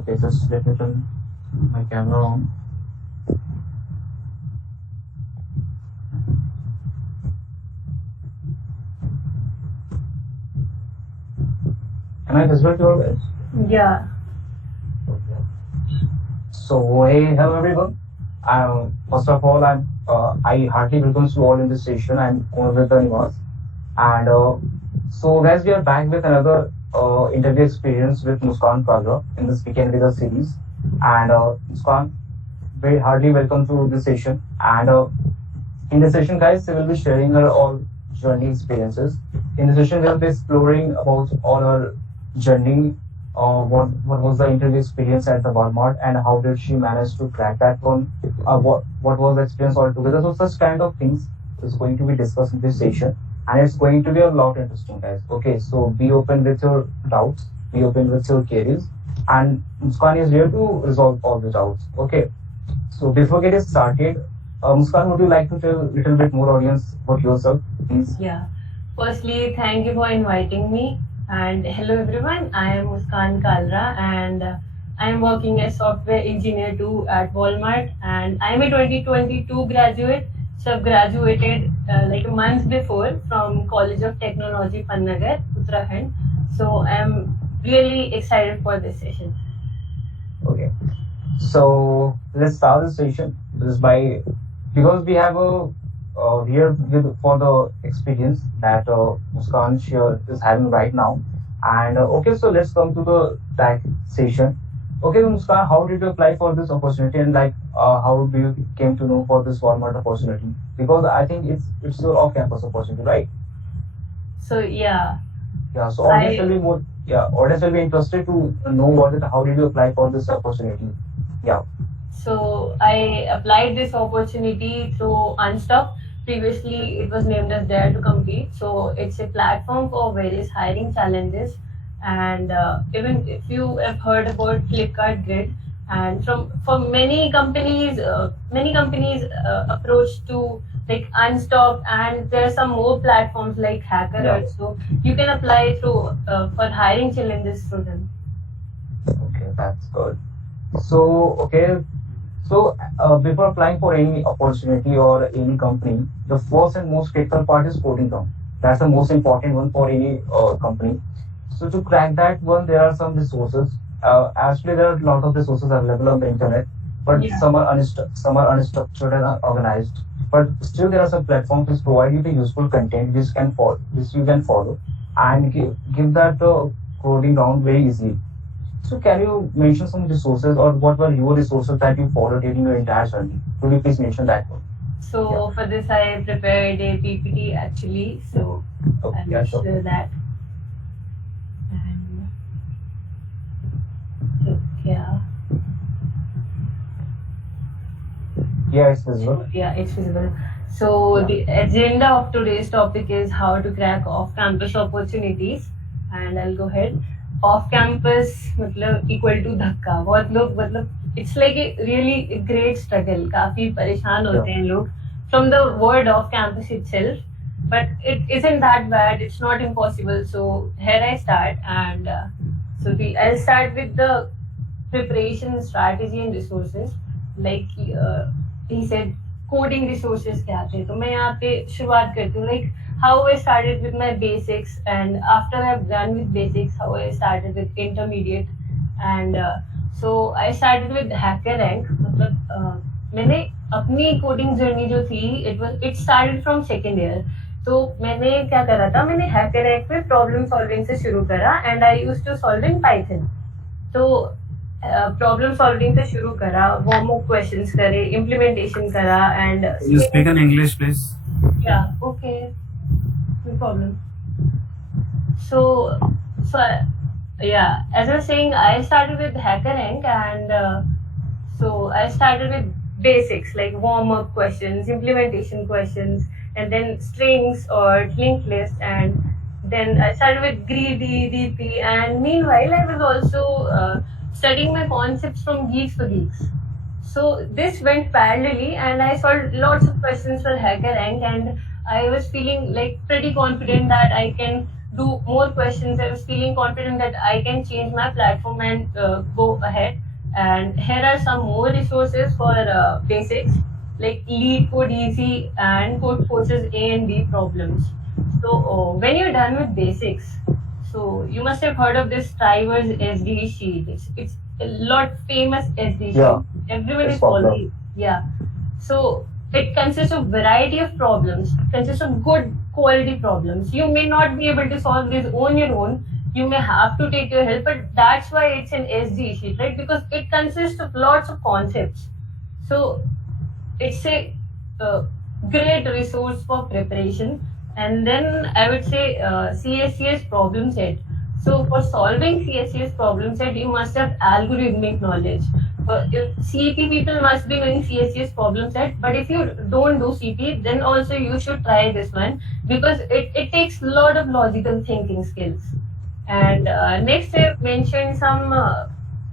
Okay, just let me turn my camera on. Am I visible to you guys? Yeah. Okay. So, hey, hello everyone. First of all, I heartily welcome you all in this session. I'm with the Nivas. And so, guys, we are back with another interview experience with Muskan Kagra in this Weekend with Us series. And Muskan, very heartily welcome to this session. And in this session, guys, we will be sharing our all journey experiences. In this session, we will be exploring about all our journey. What was the interview experience at the Walmart, and how did she manage to crack that one? What was the experience altogether? So such kind of things is going to be discussed in this session, and it's going to be a lot interesting, guys. Okay, so be open with your doubts, be open with your queries, and Muskan is here to resolve all the doubts. Okay, so before getting started, Muskan, would you like to tell a little bit more audience about yourself, please? Yeah. Firstly, thank you for inviting me. And hello everyone, I am Muskan Kalra and I am working as software engineer too at Walmart, and I am a 2022 graduate. So I've graduated like a month before from College of Technology Pannagar, Uttarakhand. So I'm really excited for this session. Okay. So let's start the session just by, because we have a here with for the experience that Muskan here is having right now. And okay, so let's come to the tag session. Okay, so Muskan, how did you apply for this opportunity, and like how do you came to know for this Walmart opportunity? Because I think it's your off-campus opportunity, right? So yeah, Yeah. So audience will be more, yeah, audience will be interested to know what it, how did you apply for this opportunity? Yeah. so I applied this opportunity through Unstuck. Previously, it was named as Dare to Compete. So it's a platform for various hiring challenges. And even if you have heard about Flipkart Grid, and from for many companies approach to like Unstopped, and there are some more platforms like Hacker. Yeah. So you can apply through for hiring challenges through them. Okay, that's good. So, okay, so before applying for any opportunity or any company, the first and most critical part is coding down. That's the most important one for any company. So to crack that one, there are some resources. Actually, there are a lot of resources available on the internet, but Yeah. some are unstructured and unorganized. But still, there are some platforms which provide you the useful content which you can follow, and give that coding down very easily. So can you mention some resources, or what were your resources that you followed during your entire journey? Could you please mention that one? So for this, I prepared a PPT actually. So Okay, I'll yeah, sure. share that. And yeah, Yeah, it's visible. yeah, it's visible. So Yeah. the agenda of today's topic is how to crack off-campus opportunities, and I'll go ahead. Off-campus मतलब equal to धक्का. बहुत लोग मतलब it's like a really great struggle. काफी परेशान होते हैं लोग from the word off campus itself. But it isn't that bad. It's not impossible. So here I start, and I'll start with the preparation strategy and resources. Like he said, coding resources क्या थे? तो मैं यहाँ पे शुरुआत करती हूँ. Like how I started with my basics, and after I've done with basics, how I started with intermediate, and so I started with hacker rank. मतलब मैंने अपनी कोडिंग जर्नी जो थी it started from second year. तो मैंने क्या करा था, मैंने हैकर रैंक पे प्रॉब्लम सॉल्विंग से शुरू करा, and I used to solve in Python. तो प्रॉब्लम सॉल्विंग से शुरू करा, वार्म अप क्वेश्चंस करे, इम्प्लीमेंटेशन करा, and You speak in English, please. या okay, no problem. So, yeah, as I was saying, I started with HackerRank, and so I started with basics like warm-up questions, implementation questions, and then strings or linked list, and then I started with greedy, DP, and meanwhile I was also studying my concepts from Geeks for Geeks. So this went parallelly, and I solved lots of questions for HackerRank, and I was feeling like pretty confident that I can do more questions. I was feeling confident that I can change my platform and go ahead. And here are some more resources for basics, like Lead Code Easy and Code Forces A and B problems. So when you're done with basics, so you must have heard of this Triver's SD sheet. It's a lot famous SD Yeah, sheet. Everyone it's is popular. following. Yeah. So it consists of variety of problems, consists of good quality problems. You may not be able to solve this on your own. You may have to take your help, but that's why it's an SD sheet, right? Because it consists of lots of concepts. So it's a great resource for preparation. And then I would say CSCS problem set. So for solving CSCS problem set, you must have algorithmic knowledge. If CP people must be doing CSCS problem set, but if you don't do CP, then also you should try this one, because it takes a lot of logical thinking skills. And next I've mentioned some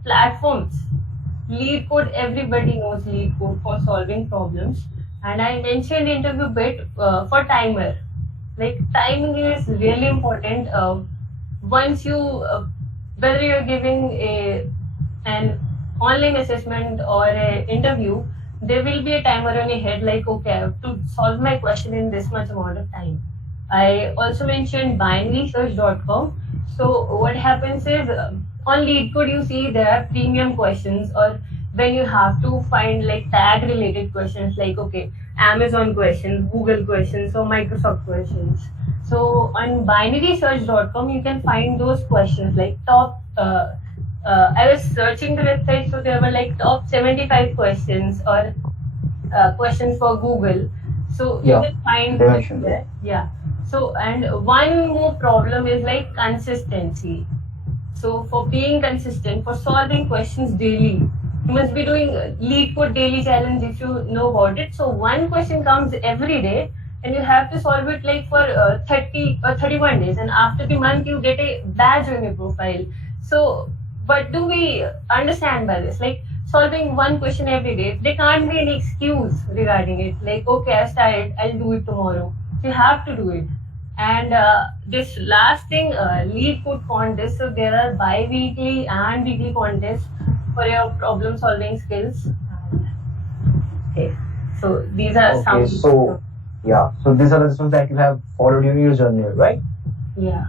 platforms. Lead code, everybody knows lead code for solving problems. And I mentioned interview bit for timer. Like timing is really important. Once you, whether you're giving an online assessment or an interview, there will be a timer on your head, like, okay, I have to solve my question in this much amount of time. I also mentioned binarysearch.com. So what happens is, on LeetCode you see there are premium questions, or when you have to find like tag related questions, like, okay, Amazon questions, Google questions, or Microsoft questions. So on binarysearch.com you can find those questions, like top. I was searching the website, so there were like top 75 questions, or questions for Google. So you Yeah, can find they this mentioned that. there. Yeah. So, and one more problem is like consistency. So for being consistent, for solving questions daily, you must be doing lead code daily challenge, if you know about it. So one question comes every day, and you have to solve it like for 30 or 31 days, and after the month you get a badge on your profile. So what do we understand by this? Like solving one question every day, there can't be any excuse regarding it. Like, okay, I started, I'll do it tomorrow. You have to do it. And this last thing, lead code contest. So there are bi-weekly and weekly contests for your problem solving skills. Okay, so these are Okay, some. so yeah, so these are the systems that you have followed in your journey, right? Yeah.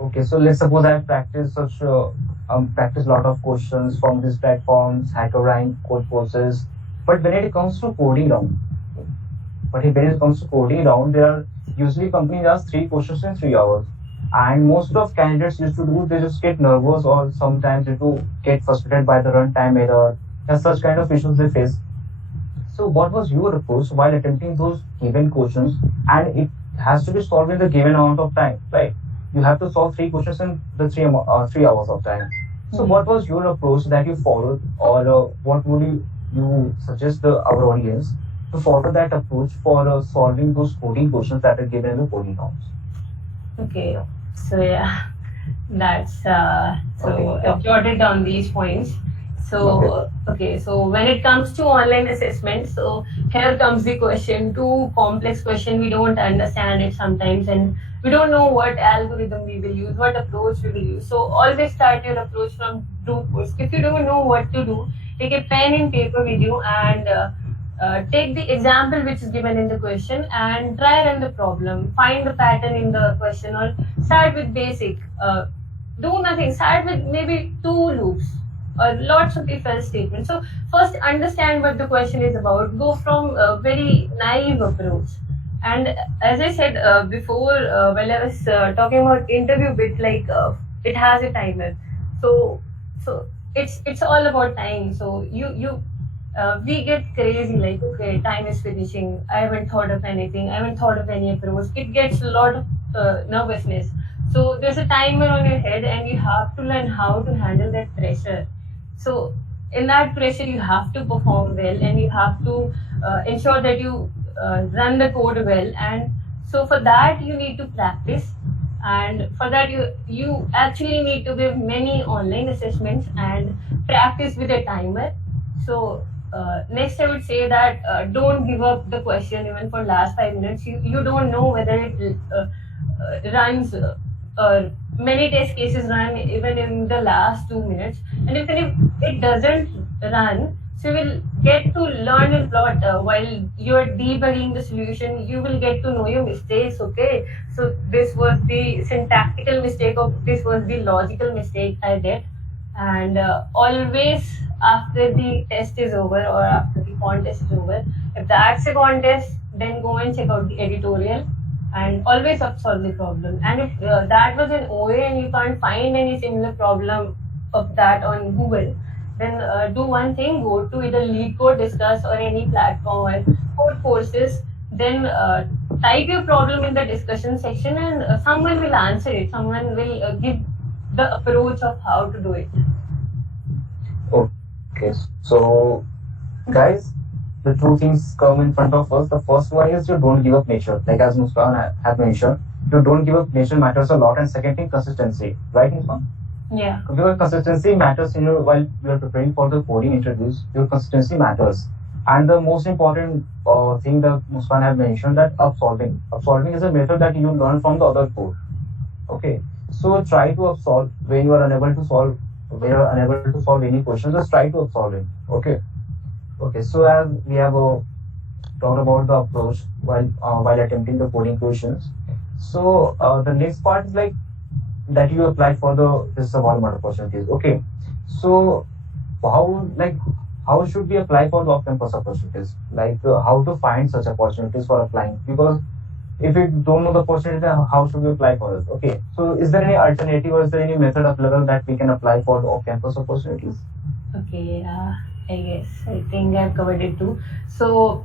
Okay, so let's suppose I practice such practice a lot of questions from these platforms, HackerRank, code courses. But when it comes to coding round, there are usually companies ask 3 questions in 3 hours. And most of candidates used to do, they just get nervous, or sometimes they do get frustrated by the runtime error and such kind of issues they face. So what was your approach while attempting those given questions? And it has to be solved in the given amount of time, right? You have to solve 3 questions in the 3 hours of time. So what was your approach that you followed, or what would you suggest our audience to follow that approach for solving those coding questions that are given in the coding rounds? Okay. So yeah, that's so Okay, I've jotted down these points. So okay, so when it comes to online assessment, so here comes the question, too complex question. We don't understand it sometimes, and we don't know what algorithm we will use, what approach we will use. So always start your approach from brute force. If you don't know what to do, take a pen and paper with you, and take the example which is given in the question and try run the problem. Find the pattern in the question, or start with basic. Do nothing. Start with maybe 2 loops or lots of if-else statements. So first understand what the question is about. Go from a very naive approach. And as I said before, while I was talking about interview bit, like it has a timer. So it's all about time. So we get crazy, like, okay, time is finishing. I haven't thought of anything. I haven't thought of any approach. It gets a lot of nervousness. So there's a timer on your head, and you have to learn how to handle that pressure. So in that pressure, you have to perform well, and you have to ensure that you run the code well. And so for that, you need to practice. And for that, you actually need to give many online assessments and practice with a timer. So next, I would say that don't give up the question even for last 5 minutes. You don't know whether it runs many test cases run even in the last 2 minutes, and even if it doesn't run, so you will get to learn a lot while you're debugging the solution. You will get to know your mistakes. Okay, so this was the syntactical mistake, or this was the logical mistake I did. And always after the test is over or after the contest is over, if that's a contest, then go and check out the editorial and always solve the problem. And if that was an OA and you can't find any similar problem of that on Google, then do one thing: go to either Lead Code Discuss or any platform or code courses. Then type your problem in the discussion section, and someone will answer it. Someone will give the approach of how to do it. Okay, so guys, the two things come in front of us. The first one is you don't give up nature. Like as Muskan had mentioned, you don't give up nature matters a lot. And second thing, consistency. Right, Muskan? Yeah. Because consistency matters in your while you are preparing for the coding interviews. Your consistency matters. And the most important thing that Muskan had mentioned, that upsolving. Upsolving is a method that you learn from the other code. Okay, so try to upsolve when you are unable to solve. When you are unable to solve any question, just try to upsolve it. Okay. Okay. So as we have talked about the approach while attempting the coding questions. So the next part is like that you apply for this Walmart opportunities. Okay. So how should we apply for the off-campus opportunities? Like how to find such opportunities for applying? Because if we don't know the opportunity, then how should we apply for it? Okay. So is there any alternative or is there any method available that we can apply for the off-campus opportunities? Okay. I think I've covered it too. So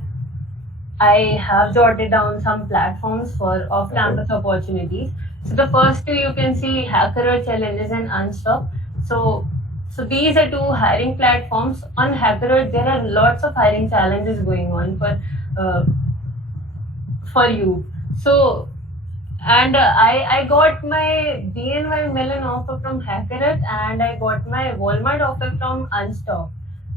I have jotted down some platforms for off-campus opportunities. So the first two you can see: Hacker Challenges and Unstop. So these are two hiring platforms. On Hacker, there are lots of hiring challenges going on for you. So, and I got my DNY Melon offer from Hacker, and I got my Walmart offer from Unstop.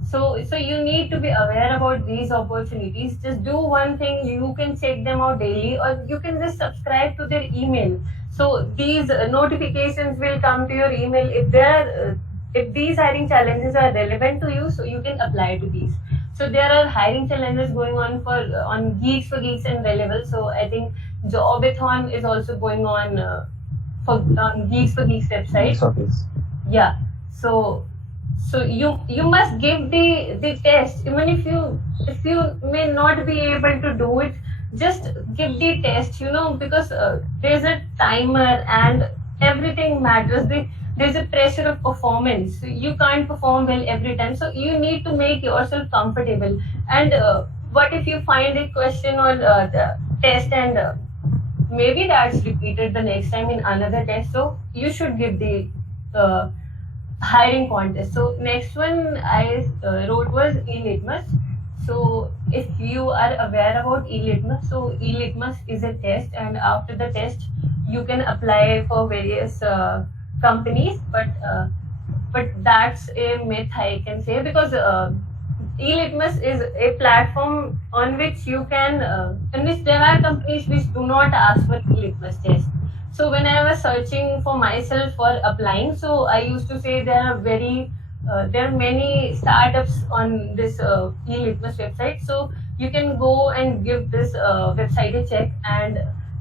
So you need to be aware about these opportunities. Just do one thing: you can check them out daily, or you can just subscribe to their email. So these notifications will come to your email if these hiring challenges are relevant to you. So you can apply to these. So there are hiring challenges going on on Geeks for Geeks and Relevant. So I think Jobathon is also going on on Geeks for Geeks website. Yeah. So you must give the test, even if you may not be able to do it. Just give the test, because there's a timer and everything matters. There's a pressure of performance. You can't perform well every time, so you need to make yourself comfortable. And what if you find a question or the test and maybe that's repeated the next time in another test? So you should give the hiring contest. So next one I wrote was e-litmus. So if you are aware about e-litmus, so e-litmus is a test, and after the test you can apply for various companies, but that's a myth, I can say, because e-litmus is a platform on which you can in which there are companies which do not ask for e-litmus test. So when I was searching for myself for applying, so I used to say there are many startups on this e-litmus website, so you can go and give this website a check. And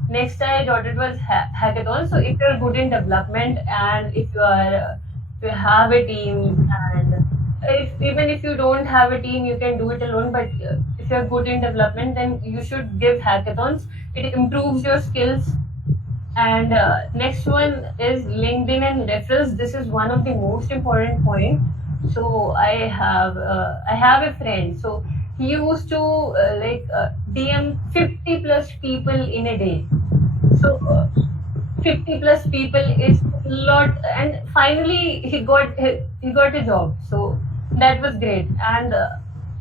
next I jotted was hackathon. So if you're good in development, and if you have a team, and even if you don't have a team, you can do it alone. But if you're good in development, then you should give hackathons. It improves your skills. And next one is LinkedIn and referrals. This is one of the most important point. So I have a friend. So he used to DM 50 plus people in a day. So 50 plus people is a lot, and finally he got a job. So that was great. And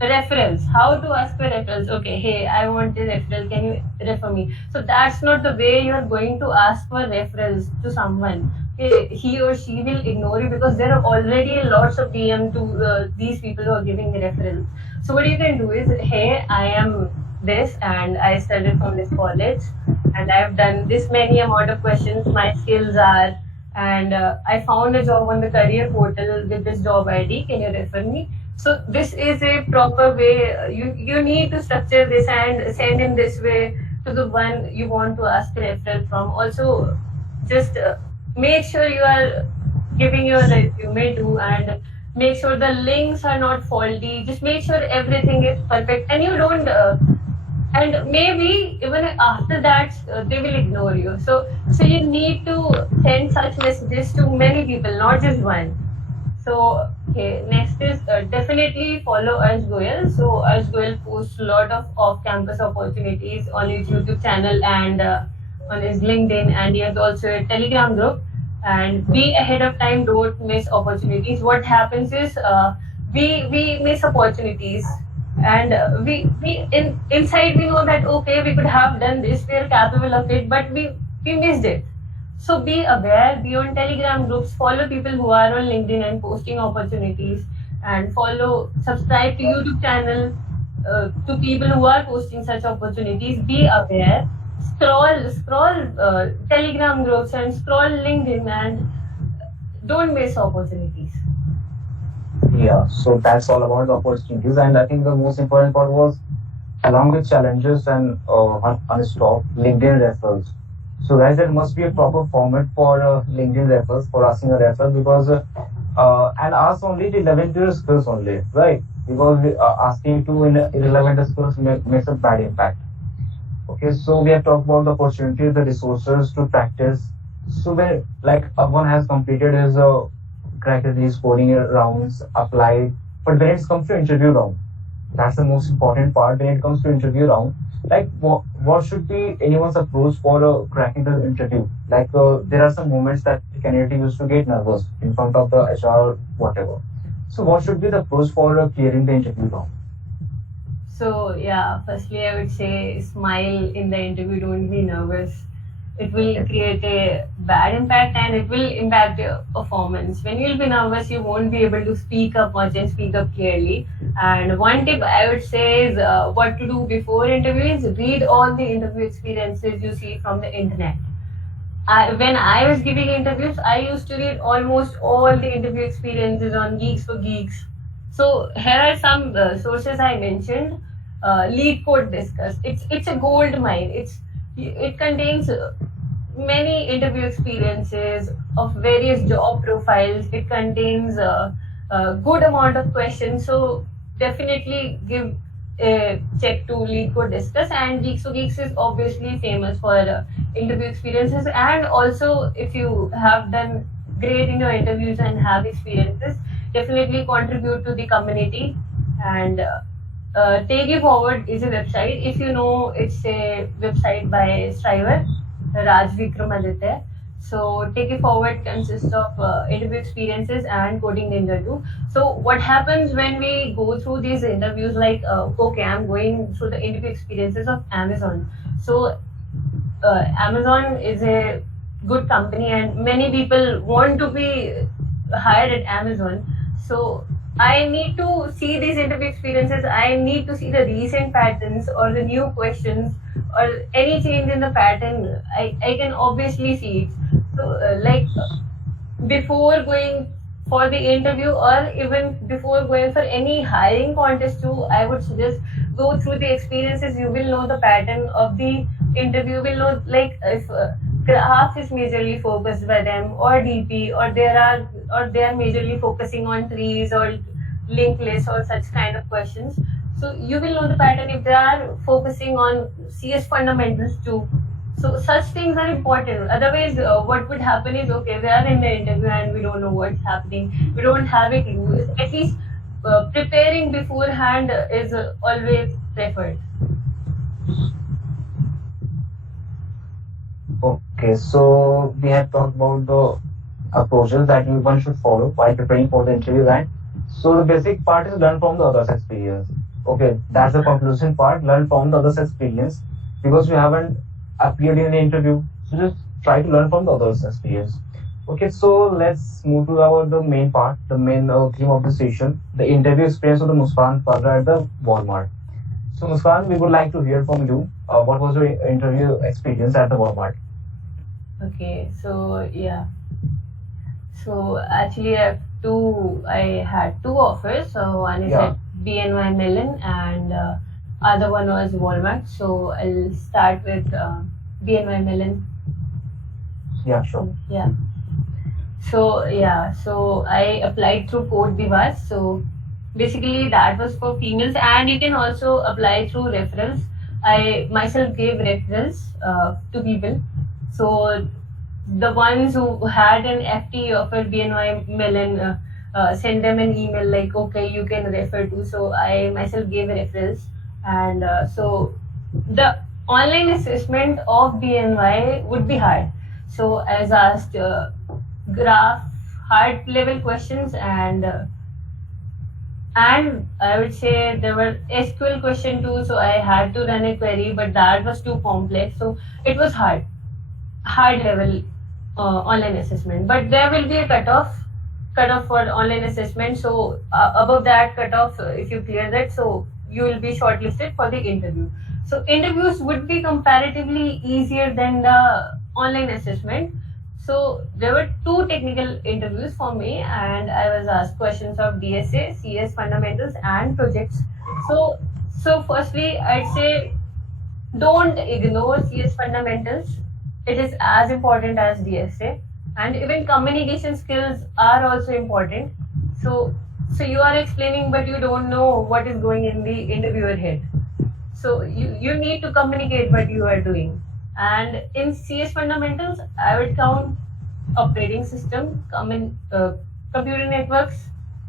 referrals, how to ask for referrals? Okay, hey, I want a referral, can you refer me? So that's not the way you're going to ask for referrals to someone. He or she will ignore you, because there are already lots of DM to these people who are giving the referrals. So what you can do is, hey, I am this and I studied from this college and I've done this many amount of questions. My skills are, and I found a job on the career portal with this job ID. Can you refer me? So this is a proper way. You need to structure this and send in this way to the one you want to ask referral from. Also, just make sure you are giving your resume to, and make sure the links are not faulty. Just make sure everything is perfect, and you don't. And maybe even after that, they will ignore you. So you need to send such messages to many people, not just one. So, okay, next is definitely follow Arsh Goyal. So, Arsh Goyal posts a lot of off-campus opportunities on his YouTube channel and on his LinkedIn, and he has also a Telegram group. And be ahead of time, don't miss opportunities. What happens is we miss opportunities, and inside we know that okay, we could have done this, we are capable of it, but we missed it. So be aware, be on Telegram groups, follow people who are on LinkedIn and posting opportunities, and subscribe to YouTube channel to people who are posting such opportunities. Be aware, scroll Telegram groups and scroll LinkedIn, and don't miss opportunities. Yeah, so that's all about the opportunities, and I think the most important part was along with challenges and unstopped LinkedIn referrals. So guys, there must be a proper format for LinkedIn referrals for asking a referral, because and ask only the relevant skills only, right? Because asking to irrelevant skills makes a bad impact. Okay, so we have talked about the opportunities, the resources to practice. So when like one has completed his cracked these coding rounds, applied, but when it comes to interview round, that's the most important part. When it comes to interview round, like what should be anyone's approach for cracking the interview? Like there are some moments that candidate used to get nervous in front of the HR or whatever. So what should be the approach for clearing the interview round? So yeah, firstly I would say smile in the interview, don't be nervous. It will create a bad impact and it will impact your performance. When you'll be nervous, you won't be able to speak up much and speak up clearly. And one tip I would say is what to do before interview is read all the interview experiences you see from the internet. When I was giving interviews, I used to read almost all the interview experiences on Geeks for Geeks. So here are some sources I mentioned. Lead Code Discuss. It's a gold mine. It contains many interview experiences of various job profiles. It contains a good amount of questions. So definitely give a check to Lead Code Discuss. And Geeks for Geeks is obviously famous for interview experiences. And also, if you have done great in your interviews and have experiences, definitely contribute to the community. And Take It Forward is a website. If you know, it's a website by Striver, Raj Vikramaditya. So Take It Forward consists of interview experiences and coding ninja too. So what happens when we go through these interviews, like okay, I'm going through the interview experiences of Amazon. So Amazon is a good company and many people want to be hired at Amazon. So I need to see these interview experiences. I need to see the recent patterns or the new questions or any change in the pattern. I can obviously see it. So, before going for the interview or even before going for any hiring contest too, I would suggest go through the experiences. You will know the pattern of the interview. You will know like if graph is majorly focused by them or DP or they are majorly focusing on trees or linked lists or such kind of questions. So you will know the pattern if they are focusing on CS fundamentals too. So such things are important. Otherwise, what would happen is okay, we are in the interview and we don't know what's happening. We don't have a clue. At least preparing beforehand is always preferred. Okay, so we have talked about the approaches that one should follow while preparing for the interview, right? So the basic part is learn from the other's experience. Okay, that's the conclusion part. Learn from the other's experience because you haven't appeared in an interview. So just try to learn from the other's experience. Okay, so let's move to the main part, the main theme of the session, the interview experience of the Muskan Parra at the Walmart. So Muskan, we would like to hear from you. What was your interview experience at the Walmart? Okay, so yeah. So actually, I had two offers. So one is Yeah. at BNY Mellon and other one was Walmart. So I'll start with BNY Mellon. Yeah, sure. Yeah. So yeah, so I applied through Code Divas. So basically that was for females, and you can also apply through referrals. I myself gave referrals to people. So the ones who had an FT offer BNY Mellon send them an email like, okay, you can refer to. So I myself gave referrals, and so the online assessment of BNY would be hard. So I was asked graph hard level questions, and I would say there were SQL question too. So I had to run a query, but that was too complex. So it was hard level online assessment. But there will be a cutoff for online assessment. So above that cutoff, if you clear that, so you will be shortlisted for the interview. So interviews would be comparatively easier than the online assessment. So there were two technical interviews for me, and I was asked questions of DSA, CS fundamentals, and projects. So firstly, I'd say don't ignore CS fundamentals. It is as important as DSA, and even communication skills are also important. So you are explaining, but you don't know what is going in the interviewer head. So you need to communicate what you are doing. And in CS fundamentals, I would count operating system, computer networks,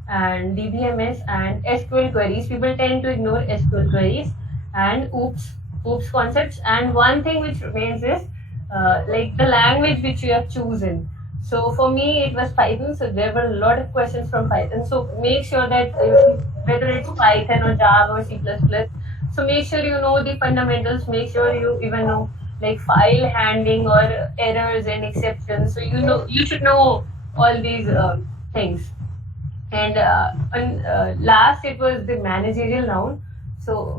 and DBMS and SQL queries. People tend to ignore SQL queries and OOPS concepts. And one thing which remains is like the language which you have chosen. So for me, it was Python. So there were a lot of questions from Python. So make sure that whether it's Python or Java or C++, so make sure you know the fundamentals. Make sure you even know like file handling or errors and exceptions. So you should know all these things. And last, it was the managerial round. So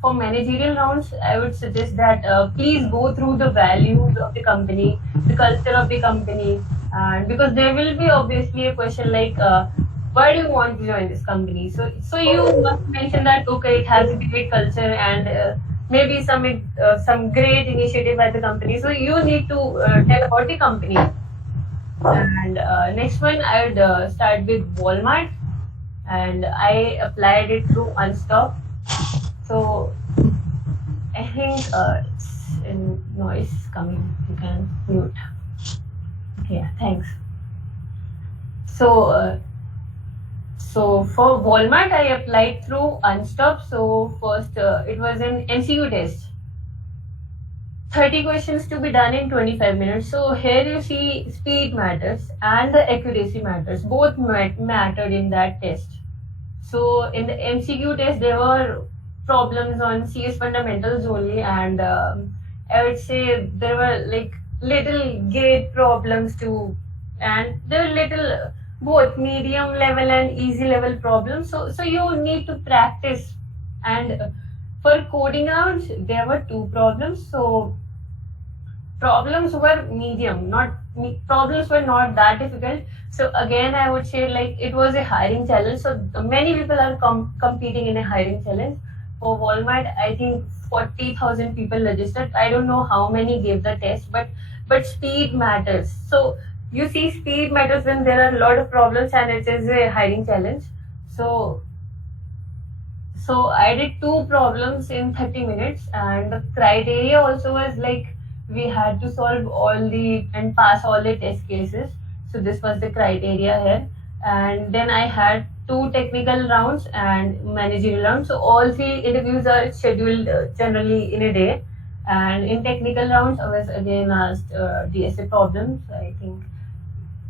for managerial rounds, I would suggest that please go through the values of the company, the culture of the company, and because there will be obviously a question like, why do you want to join this company? So you must mention that okay, it has a great culture and maybe some great initiative by the company. So you need to tell about the company. And next one, I would start with Walmart, and I applied it through Unstop. So I think it's in noise coming. You can mute. Yeah, thanks. So for Walmart, I applied through Unstop. So first, it was an MCQ test. 30 questions to be done in 25 minutes. So here you see speed matters and the accuracy matters. Both mattered in that test. So in the MCQ test, there were problems on CS fundamentals only, and I would say there were like little gate problems too, and there were little both medium level and easy level problems. So you need to practice. And for coding rounds, there were two problems. So problems were medium, problems were not that difficult. So again, I would say like it was a hiring challenge. So many people are competing in a hiring challenge. For Walmart, I think 40,000 people registered. I don't know how many gave the test, but speed matters. So you see, speed matters when there are a lot of problems and it is a hiring challenge. So I did two problems in 30 minutes, and the criteria also was like we had to solve and pass all the test cases. So this was the criteria here. And then I had two technical rounds and managerial rounds. So all three interviews are scheduled generally in a day. And in technical rounds, I was again asked DSA problems. I think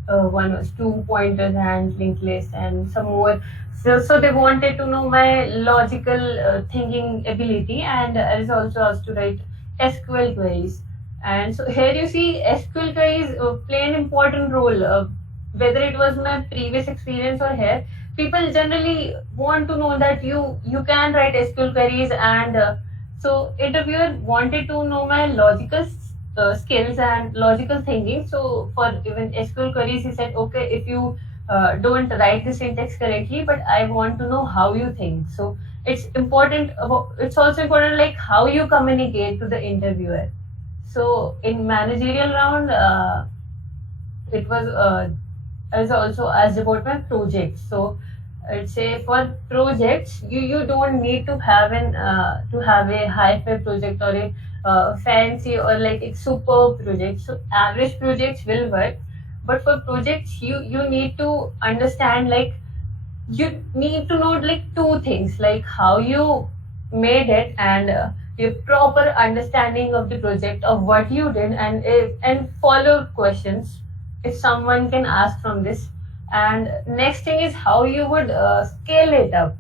one was two pointers and linked list and some more. So they wanted to know my logical thinking ability, and I was also asked to write SQL queries. And so here you see SQL queries play an important role, whether it was my previous experience or here. people generally want to know that you can write SQL queries, and so interviewer wanted to know my logical skills and logical thinking. So for even SQL queries, he said, okay, if you don't write the syntax correctly, but I want to know how you think. So it's important about, it's also important like how you communicate to the interviewer. So in managerial round, it was I was also asked about my projects. So I'd say for projects, you don't need to have an to have a high-fi project or a fancy or like a superb project. So average projects will work, but for projects, you need to understand, like you need to know like two things, like how you made it, and your proper understanding of the project, of what you did, and follow questions if someone can ask from this. And next thing is how you would scale it up,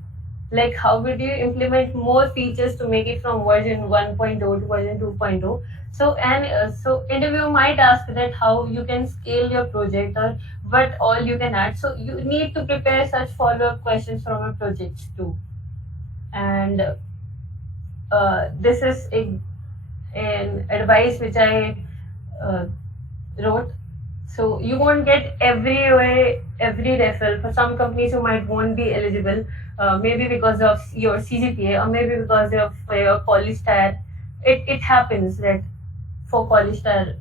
like how would you implement more features to make it from version 1.0 to version 2.0. So and so interview might ask that how you can scale your project or what all you can add. So you need to prepare such follow-up questions from your projects too. And this is an advice which I wrote. So you won't get every referral. For some companies, you might won't be eligible, maybe because of your CGPA or maybe because of your polystyrene. It happens that for polystyrene,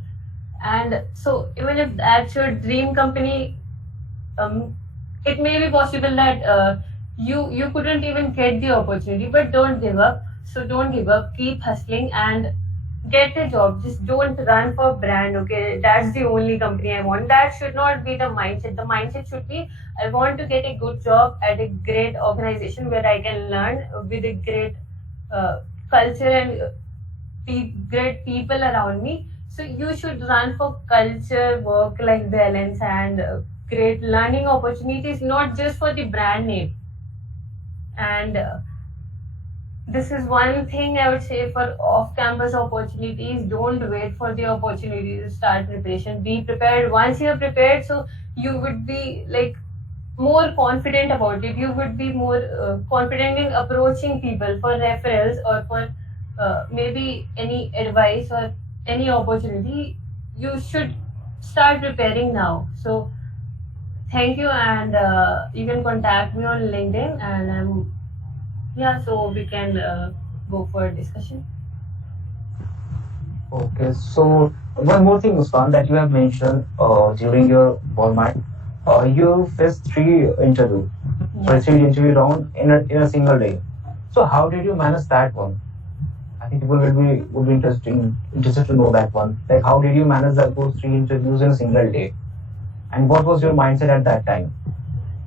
and so even if that's your dream company, it may be possible that you couldn't even get the opportunity. But don't give up. So don't give up. Keep hustling and get a job. Just don't run for brand. Okay, that's the only company I want. That should not be the mindset. The mindset should be, I want to get a good job at a great organization where I can learn with a great culture and great people around me. So you should run for culture, work-life balance, and great learning opportunities, not just for the brand name. And this is one thing I would say for off-campus opportunities. Don't wait for the opportunity to start preparation. Be prepared. Once you're prepared, so you would be like more confident about it. You would be more confident in approaching people for referrals or for maybe any advice or any opportunity. You should start preparing now. So thank you, and you can contact me on LinkedIn, and so we can go for a discussion. Okay, so one more thing, Muskan, that you have mentioned during your Walmart, you faced three interview, Yeah. three interview round in a single day. So how did you manage that one? I think people would be interested to know that one. Like how did you manage those three interviews in a single day, and what was your mindset at that time?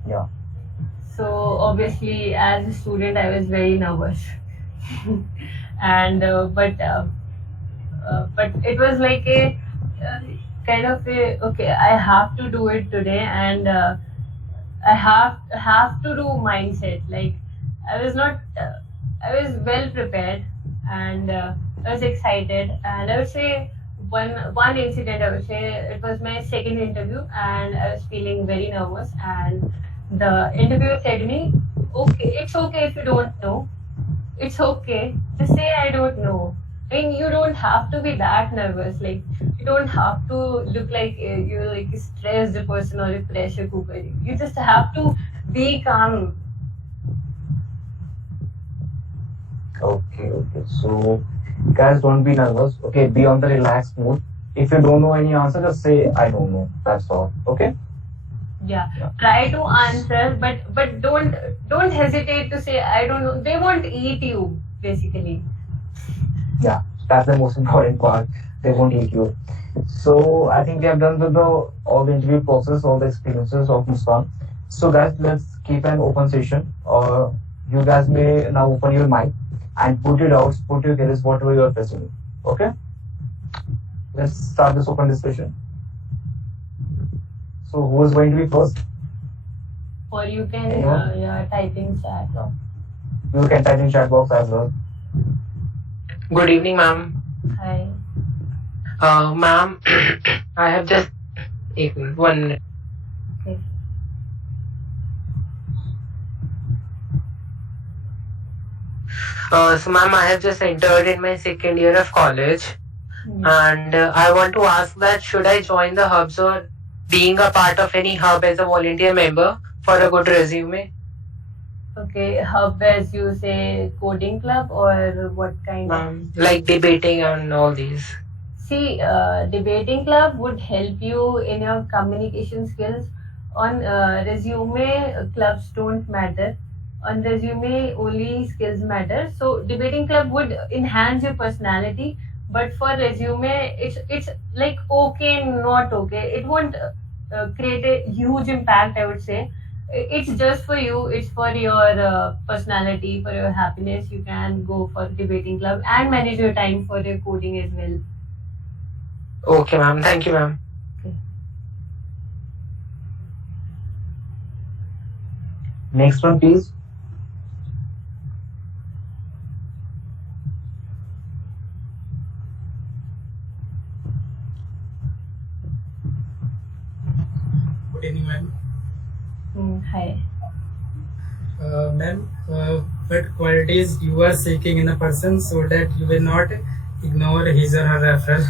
Yeah. So obviously, as a student, I was very nervous, and but it was like a kind of a, okay, I have to do it today, and I have to do mindset. Like I was not, I was well prepared, and I was excited. And I would say one incident, I would say it was my second interview, and I was feeling very nervous. And the interviewer said to me, "Okay, it's okay if you don't know. It's okay. Just say I don't know." I mean, you don't have to be that nervous. Like, you don't have to look like you're like a stressed person or a pressure cooker. You just have to be calm. Okay, okay. So guys, don't be nervous. Okay, be on the relaxed mood. If you don't know any answer, just say I don't know. That's all. Okay. Yeah, Yeah. try to answer, but don't hesitate to say I don't know. They won't eat you basically. Yeah, that's the most important part. They won't eat you. So I think we have done with the all the interview process, all the experiences of Muskan. So guys, let's keep an open session. You guys may now open your mic and put your doubts, put your queries, whatever you are facing. Okay. Let's start this open discussion. So who is going to be first? Or you can type in chat. You can type in chat box as well. Good evening, ma'am. Hi. Ma'am, I have just 1 minute. Okay. So ma'am, I have just entered in my second year of college, and I want to ask that should I join the hubs or being a part of any hub as a volunteer member for a good resume? Okay, hub as you say, coding club or what kind of? Like debating and all these. See, debating club would help you in your communication skills. On resume, clubs don't matter. On resume, only skills matter. So debating club would enhance your personality, but for resume, it's like okay, not okay. It won't create a huge impact, I would say. It's just for you. It's for your personality, for your happiness. You can go for debating club and manage your time for your coding as well. Okay, ma'am. Thank you, ma'am. Okay. Next one, please. Good evening, ma'am. Hi. Ma'am, what qualities you are seeking in a person so that you will not ignore his or her referral?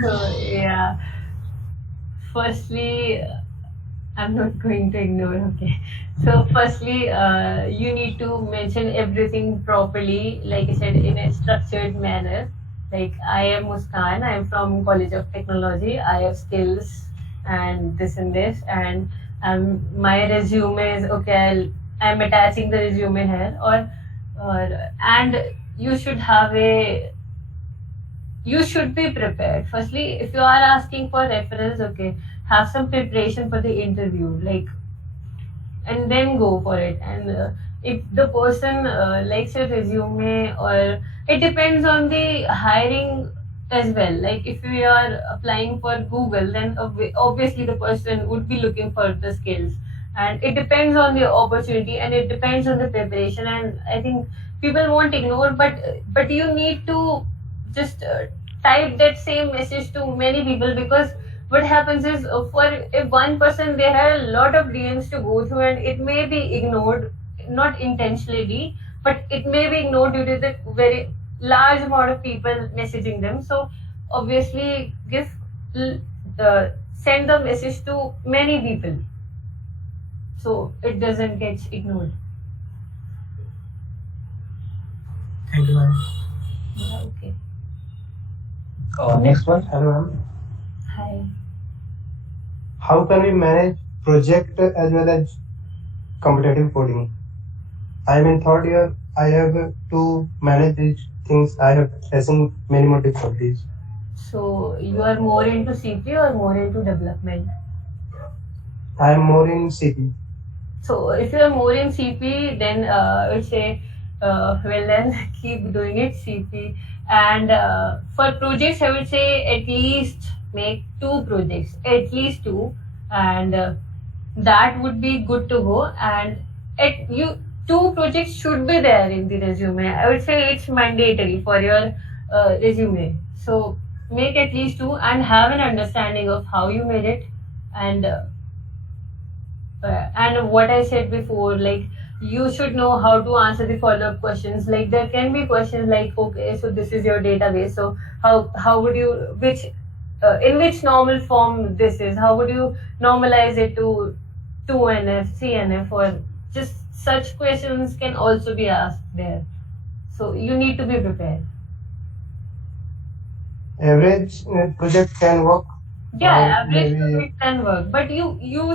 So yeah. Firstly, I'm not going to ignore. Okay. So firstly, you need to mention everything properly, like I said, in a structured manner. Like I am Muskan. I'm from College of Technology. I have skills and this, and my resume is okay. I'm attaching the resume here, and you should have a you should be prepared. Firstly, if you are asking for referrals, okay, have some preparation for the interview, like, and then go for it. And if the person likes your resume, or it depends on the hiring as well. Like if you are applying for Google, then obviously the person would be looking for the skills, and it depends on the opportunity, and it depends on the preparation. And I think people won't ignore, but you need to just type that same message to many people, because what happens is for if one person there are a lot of DMs to go through, and it may be ignored, not intentionally, but it may be ignored due to the very large amount of people messaging them. So obviously send the message to many people so it doesn't get ignored. Thank you, ma'am. Yeah, okay. Next one. Hello, ma'am. Hi. How can we manage project as well as competitive coding? I am in third year. I have to manage these things. I have facing many more difficulties. So you are more into CP or more into development? I am more in CP. So if you are more in CP, then I would say, well then keep doing it CP. And for projects, I would say at least make 2 projects, at least 2, and that would be good to go. And 2 projects should be there in the resume. I would say it's mandatory for your resume. So make at least 2 and have an understanding of how you made it, and what I said before, like you should know how to answer the follow-up questions. Like there can be questions like, okay, so this is your database, so how would you, which in which normal form this is, how would you normalize it to 2NF, 3NF, or just such questions can also be asked there. So you need to be prepared. Average project can work. Yeah, average maybe- project can work, but you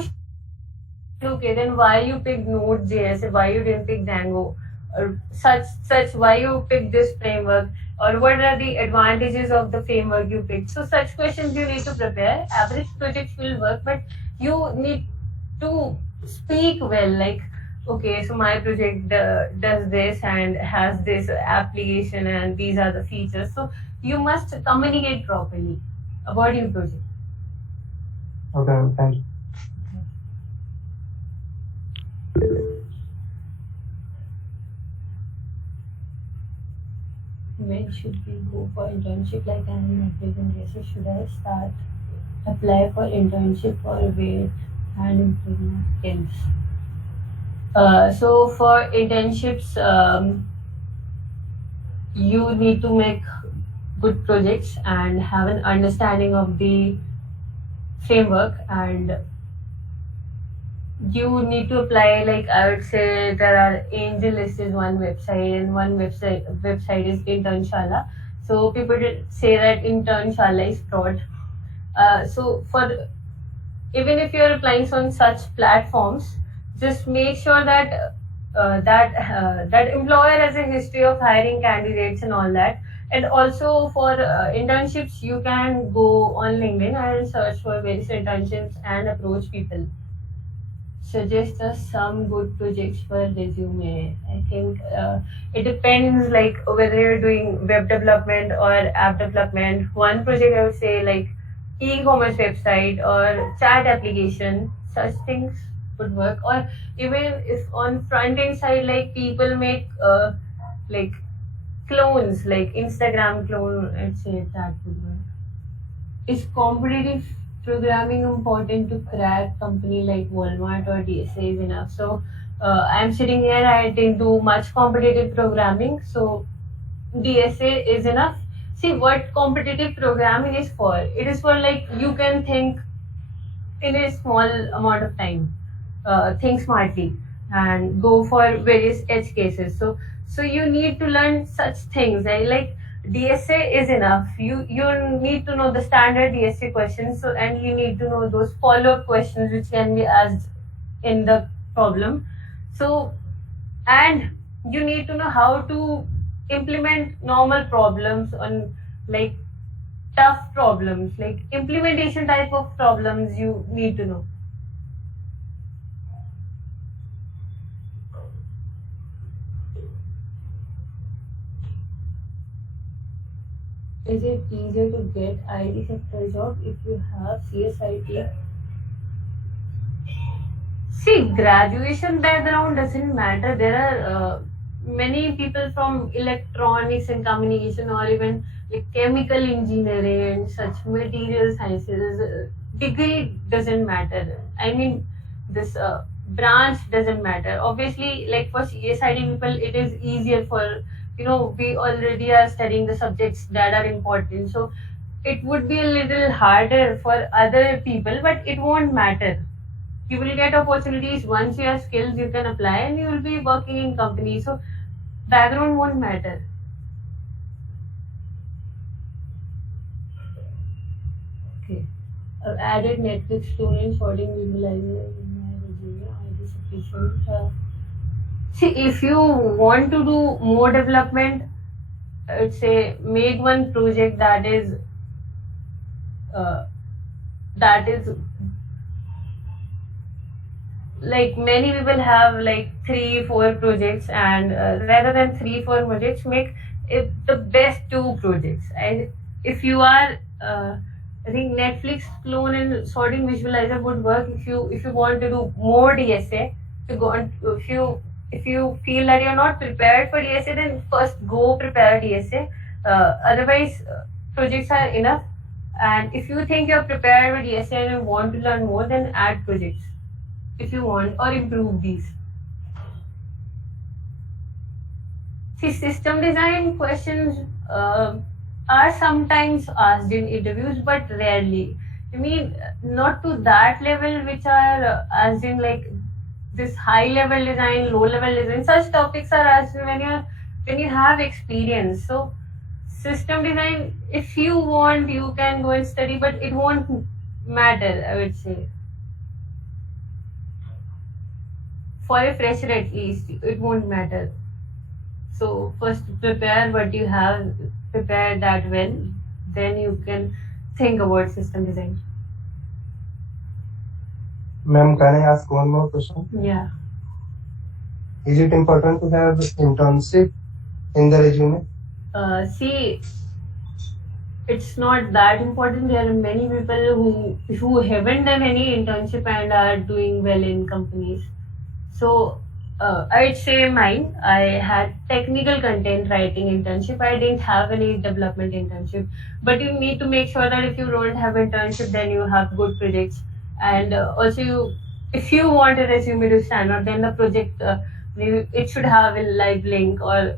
okay, then why you picked Node.js, why you didn't pick Django, or such why you picked this framework, or what are the advantages of the framework you picked? So such questions you need to prepare. Average projects will work, but you need to speak well, like, okay, so my project does this and has this application and these are the features. So you must communicate properly about your project. Okay, ma'am, thank you. When should we go for internship? Like I'm in applicant basis, should I start apply for internship or wait and improve my skills? So for internships, you need to make good projects and have an understanding of the framework, and you need to apply. Like I would say, there are AngelList is one website, and one website is Internshala. So people say that Internshala is fraud. So for even if you're applying on such platforms, just make sure that that employer has a history of hiring candidates and all that. And also for internships, you can go on LinkedIn and search for various internships and approach people. Suggest us some good projects for resume. I think it depends, like whether you're doing web development or app development. One project I would say, like e-commerce website or chat application, such things would work. Or even if on front end side, like people make like clones, like Instagram clone, I'd say that would work. Is competitive programming important to crack company like Walmart or DSA is enough? So I'm sitting here, I didn't do much competitive programming, so DSA is enough. See what competitive programming is for. It is for like you can think in a small amount of time, think smartly, and go for various edge cases. So you need to learn such things. Like DSA is enough. You need to know the standard DSA questions. So and you need to know those follow-up questions which can be asked in the problem. So and you need to know how to implement normal problems on like tough problems, like implementation type of problems you need to know. Is it easier to get IT sector job if you have CSIT? See, graduation background doesn't matter. There are many people from electronics and communication, or even like chemical engineering and such material sciences. Degree doesn't matter. I mean, this branch doesn't matter. Obviously, like for CSIT people, it is easier for, we already are studying the subjects that are important. So it would be a little harder for other people, but it won't matter. You will get opportunities. Once you have skills, you can apply and you will be working in companies. So background won't matter. Okay. I've added Netflix student sorting visualizer in my resume. Is this sufficient? See, if you want to do more development, I would say make one project that is like many people have like 3-4 projects, and rather than 3-4 projects, make it the best 2 projects. And if you are I think Netflix clone and sorting visualizer would work if you want to do more DSA. If you feel that you're not prepared for DSA, then first go prepare DSA. Otherwise, projects are enough. And if you think you're prepared for DSA and you want to learn more, then add projects if you want, or improve these. See, system design questions are sometimes asked in interviews, but rarely. I mean, not to that level which are asked in like this high level design, low level design. Such topics are asked when you have experience. So system design, if you want, you can go and study, but it won't matter, I would say. For a fresher at least, it won't matter. So first prepare what you have, prepare that well, then you can think about system design. Ma'am, can I ask one more question? Yeah. Is it important to have internship in the resume? See, it's not that important. There are many people who haven't done any internship and are doing well in companies. So I'd say mine. I had technical content writing internship. I didn't have any development internship. But you need to make sure that if you don't have internship, then you have good projects. And also if you want a resume to stand out, then the project maybe it should have a live link, or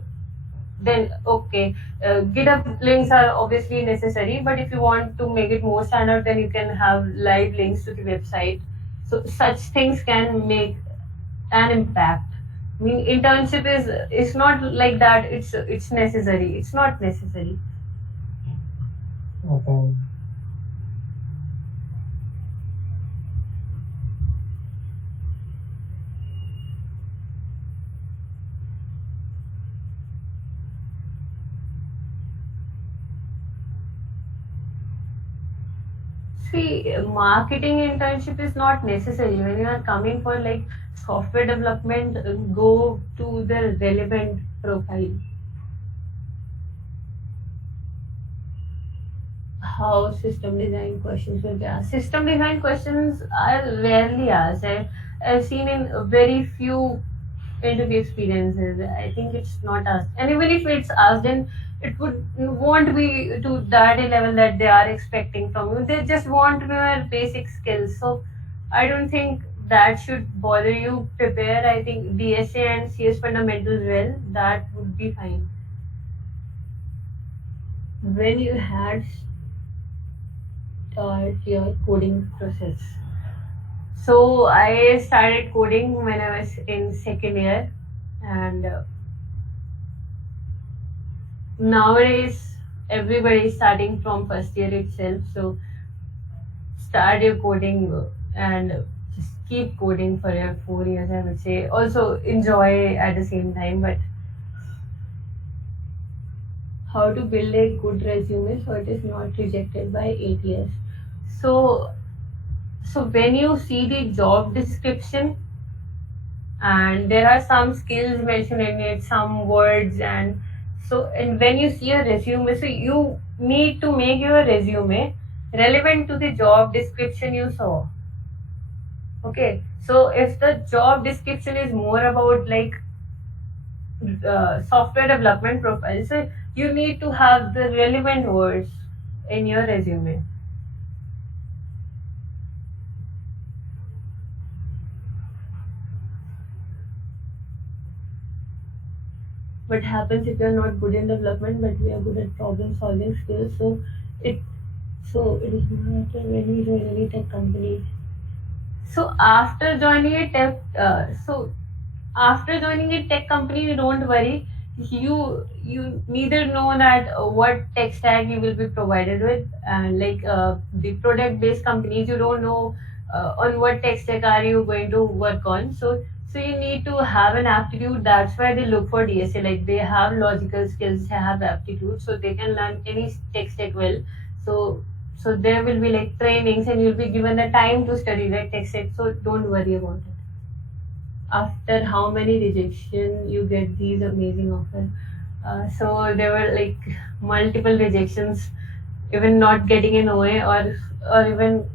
then okay, GitHub links are obviously necessary, but if you want to make it more standard, then you can have live links to the website. So such things can make an impact. I mean, internship is not like that. It's necessary. It's not necessary. Okay. See, marketing internship is not necessary. When you are coming for like software development, go to the relevant profile. How system design questions will be asked? System design questions are rarely asked. I've seen in very few interview experiences. I think it's not asked. And even if it's asked, then it won't be to that level that they are expecting from you. They just want your basic skills. So I don't think that should bother you. Prepare, I think, DSA and CS fundamentals well. That would be fine. When you had start your coding process. So I started coding when I was in second year, and nowadays everybody is starting from first year itself. So start your coding and just keep coding for your 4 years, I would say. Also enjoy at the same time. But how to build a good resume so it is not rejected by ATS. So when you see the job description, and there are some skills mentioned in it, some words, and when you see a resume, so you need to make your resume relevant to the job description you saw. Okay, so if the job description is more about like software development profile, so you need to have the relevant words in your resume. What happens if you are not good in development but we are good at problem solving skills? So it is not when we join any tech company. So after joining a tech company, you don't worry. You neither know that what tech stack you will be provided with, and like the product based companies, you don't know on what tech stack are you going to work on. So you need to have an aptitude. That's why they look for DSA. Like they have logical skills, they have aptitude, so they can learn any tech stack well. So there will be like trainings, and you'll be given the time to study that tech stack. So don't worry about it. After how many rejection you get these amazing offers? So there were like multiple rejections, even not getting an OA, or even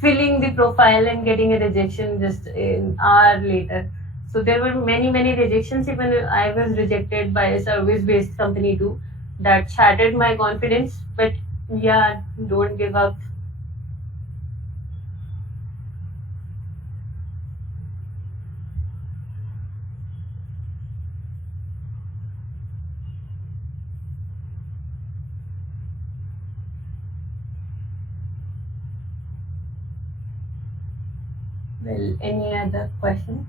filling the profile and getting a rejection just an hour later. So there were many rejections. Even I was rejected by a service-based company too. That shattered my confidence. But yeah, don't give up. Well, any other question?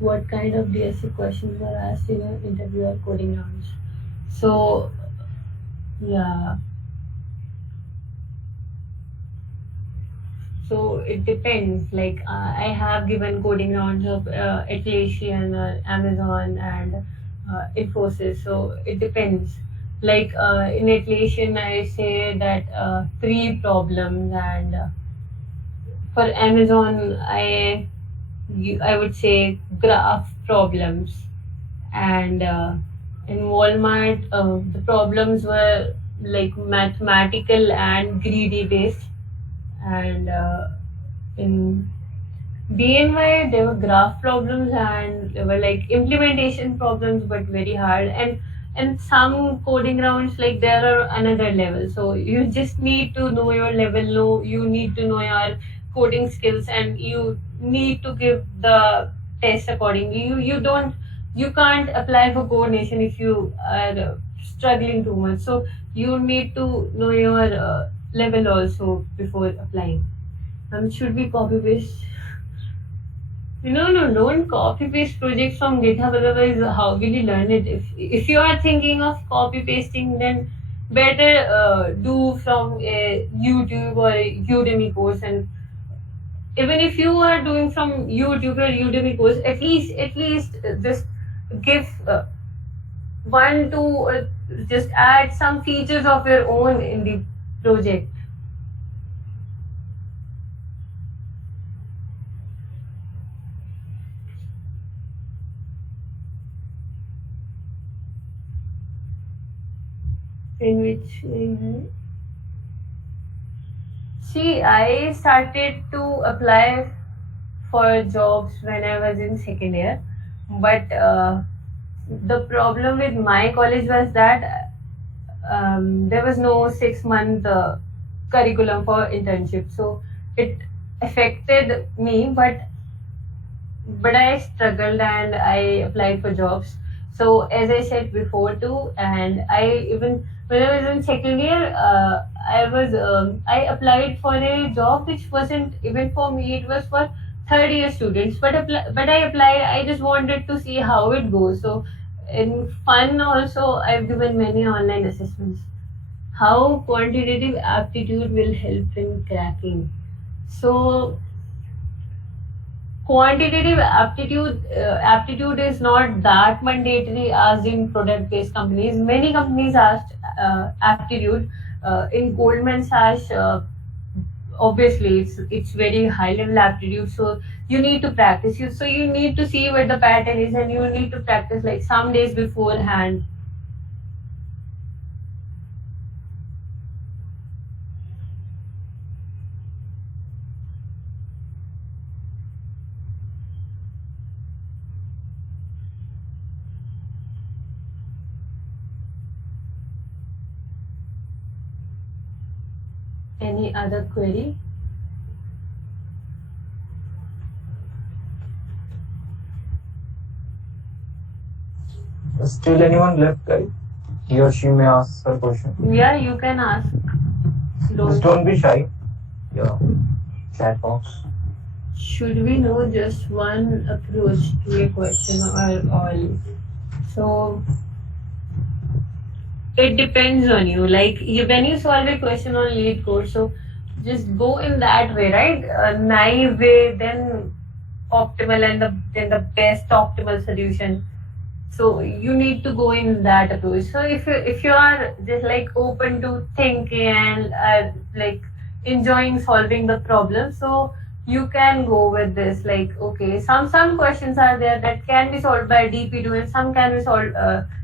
What kind of DSC questions were asked in an interview or coding rounds? So, yeah. So it depends. Like I have given coding rounds of Atlassian, Amazon, and Infosys. So it depends. Like in Atlassian, I say that 3 problems, and for Amazon, I would say graph problems, and in Walmart, the problems were like mathematical and greedy based, and in BNY there were graph problems, and there were like implementation problems but very hard, and and some coding rounds like there are another level. So you just need to know your level. No, you need to know your coding skills, and you need to give the test accordingly. You can't apply for coordination if you are struggling too much. So you need to know your level also before applying. Should we copy paste? No, don't copy paste projects from GitHub. Otherwise, how will you learn it? If you are thinking of copy pasting, then better do from a YouTube or a Udemy course. And even if you are doing from YouTube or Udemy course, at least just give one to just add some features of your own in the project. In which see, I started to apply for jobs when I was in second year, but the problem with my college was that there was no 6 month curriculum for internship, so it affected me. But I struggled and I applied for jobs. So as I said before too, and I even when I was in second year, I applied for a job which wasn't even for me. It was for third year students. But I applied. I just wanted to see how it goes. So in fun also, I've given many online assessments. How quantitative aptitude will help in cracking? So quantitative aptitude is not that mandatory as in product based companies. Many companies asked aptitude. In Goldman Sachs, obviously it's very high level aptitude, so you need to practice. You need to see what the pattern is, and you need to practice like some days beforehand. Any other query? Still anyone left, guys? He or she may ask her question. Yeah, you can ask. Just don't be shy. Yeah, chat box. Should we know just one approach to a question or all? So it depends on you. Like when you solve a question on lead code, so just go in that way, right? Naive way, then optimal, and then the best optimal solution. So you need to go in that approach. So if you are just like open to thinking and like enjoying solving the problem, so you can go with this. Like okay, some questions are there that can be solved by DP2, and some can be solved.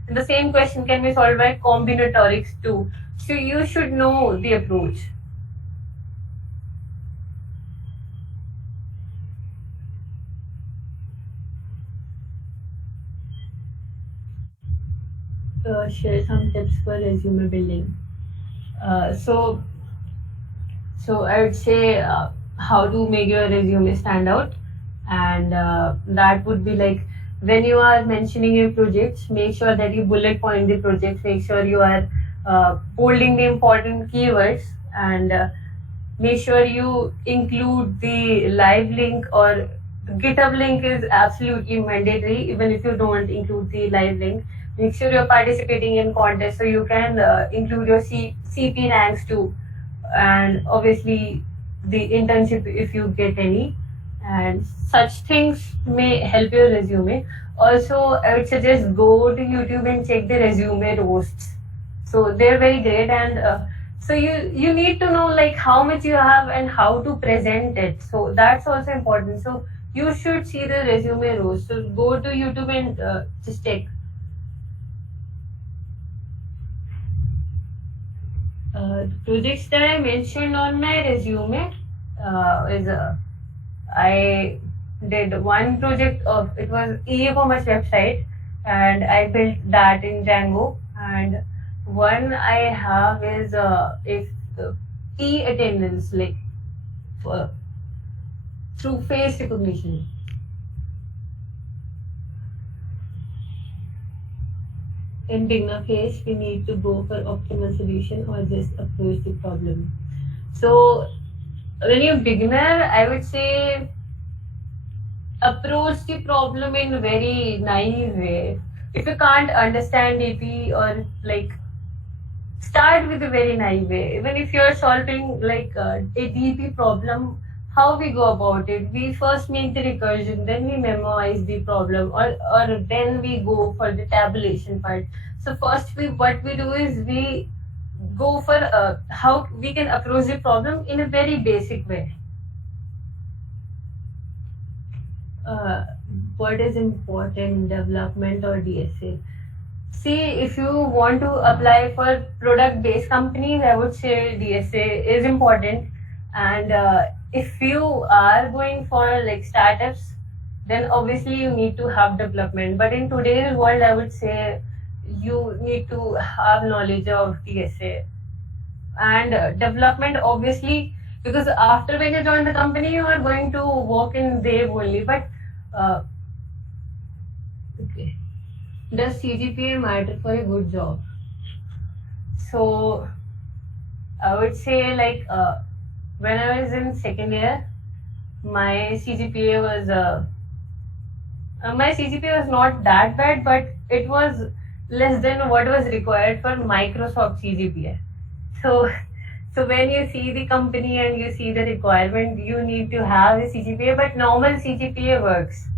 The same question can be solved by combinatorics too. So you should know the approach. Share some tips for resume building. So I would say how to make your resume stand out, and that would be like when you are mentioning your projects, make sure that you bullet point the projects, make sure you are bolding the important keywords, and make sure you include the live link, or GitHub link is absolutely mandatory. Even if you don't include the live link, make sure you're participating in contests, so you can include your CP ranks too, and obviously the internship if you get any, and such things may help your resume. Also, I would suggest go to YouTube and check the resume roasts. So they're very great, and so you need to know like how much you have and how to present it. So that's also important. So you should see the resume roast. So go to YouTube and just check. The projects that I mentioned on my resume is I did one project of, it was e-commerce website, and I built that in Django. and one I have is if e-attendance, like uh, through face recognition. In beginner phase, we need to go for optimal solution or just approach the problem. So when you're beginner, I would say approach the problem in very naive way. If you can't understand AP, or like start with a very naive way. Even if you're solving like a DP problem, how we go about it? We first make the recursion, then we memorize the problem, or then we go for the tabulation part. So first what we do is we go for how we can approach the problem in a very basic way. What is important, development or DSA? See, if you want to apply for product-based companies, I would say DSA is important. And if you are going for like startups, then obviously you need to have development. But in today's world, I would say you need to have knowledge of DSA and development, obviously, because after when you join the company, you are going to work in Dev only. But okay. Does CGPA matter for a good job? So I would say like when I was in second year, my CGPA was not that bad, but it was less than what was required for Microsoft CGPA. So when you see the company and you see the requirement, you need to have a CGPA, but normal CGPA works.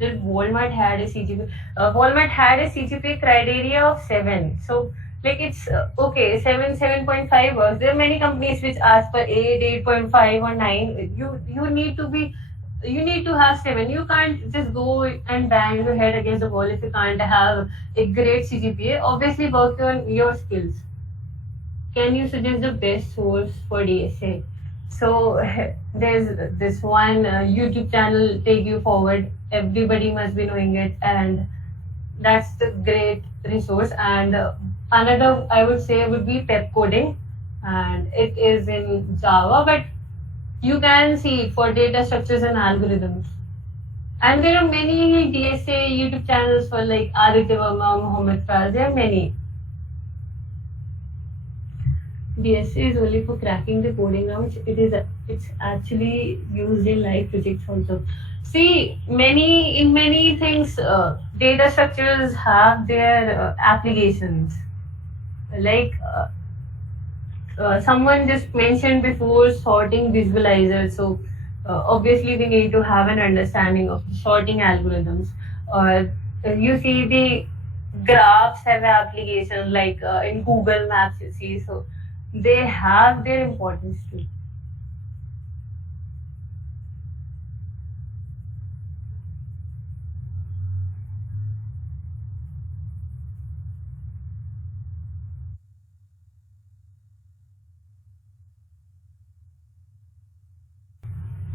Walmart had a CGPA. Walmart had a CGPA criteria of 7. So like it's okay, 7.5 works. There are many companies which ask for 8, 8.5 or 9. You need to have 7. You can't just go and bang your head against the wall if you can't have a great CGPA. Obviously work on your skills. Can you suggest the best source for DSA? So there's this one YouTube channel, Take You Forward. Everybody must be knowing it, and that's the great resource. And another I would say would be Pep Coding, and it is in Java, but you can see it for data structures and algorithms. And there are many DSA YouTube channels for like Aditya Verma, Mohammed Faz. There are many. DSA is only for cracking the coding rounds. It's actually used in live projects also. See, in many things, data structures have their applications. Like someone just mentioned before, sorting visualizer. So obviously we need to have an understanding of sorting algorithms. Or you see the graphs have applications like in Google Maps. You see, so they have their importance too.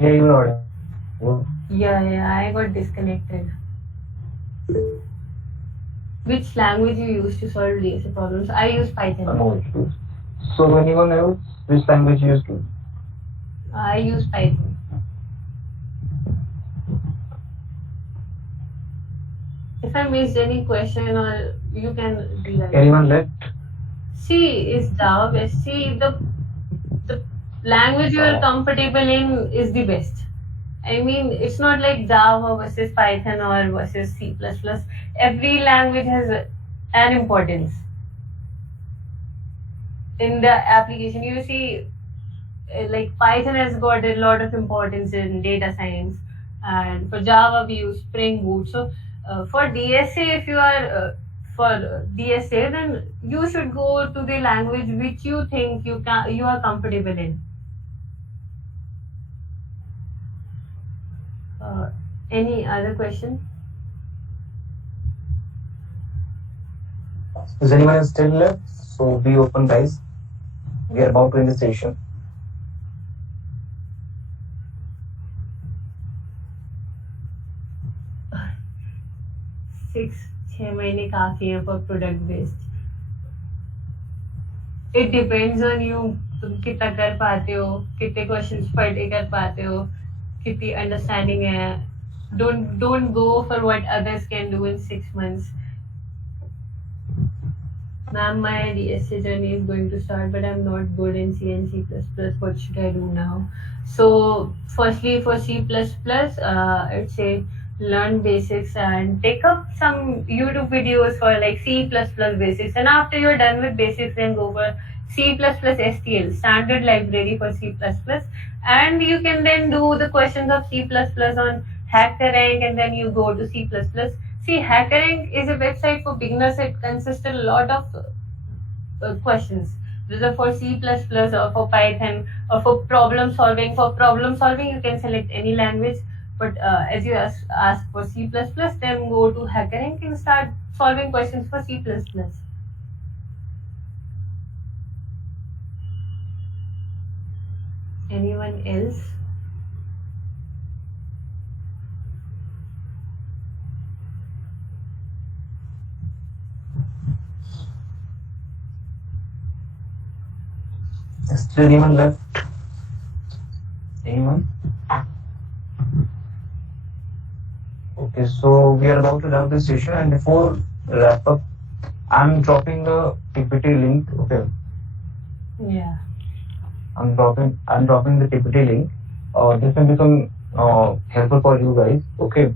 Yeah, you know it. Yeah, I got disconnected. Which language you use to solve DSA problems? I use Python. No issues. So anyone else, which language you use to? I use Python. If I missed any question, or you can do that. Anyone left? C is Java best. See, the language you are comfortable in is the best. I mean, it's not like Java versus Python or versus C++. Every language has an importance. In the application, you see, like Python has got a lot of importance in data science, and for Java we use Spring Boot. So for DSA, if you are for DSA, then you should go to the language which you think you are comfortable in. Any other question? Is anyone else still left? So be open, guys. We are about to end the session. Six, 6 महीने काफी है for product based. It depends on you. तुम कितना कर पाते हो, कितने questions per day कर पाते हो, कितनी understanding है. Don't go for what others can do in 6 months. Ma'am, my DSA journey is going to start, but I'm not good in C and C++. What should I do now? So, firstly, for C++, I'd say learn basics and take up some YouTube videos for like C++ basics. And after you're done with basics, then go for C++ STL, standard library for C++. And you can then do the questions of C++ on HackerRank, and then you go to C++. See, HackerRank is a website for beginners. It consists of a lot of questions. These are for C++ or for Python or for problem solving. For problem solving, you can select any language. But as you ask for C++, then go to HackerRank and start solving questions for C++. Anyone else? Is there anyone left? Anyone? Okay, so we are about to wrap this session, and before wrap up, I'm dropping the PPT link. Okay. Yeah. I'm dropping the PPT link. This will become helpful for you guys. Okay.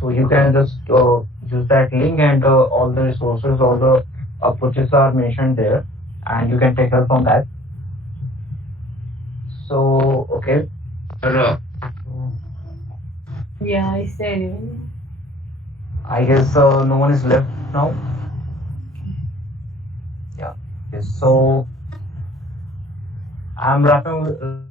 So you can just use that link, and all the resources, all the approaches are mentioned there, and you can take help from that. So okay. Yeah, is there anyone? I guess no one is left now. Yeah. Okay, so I'm wrapping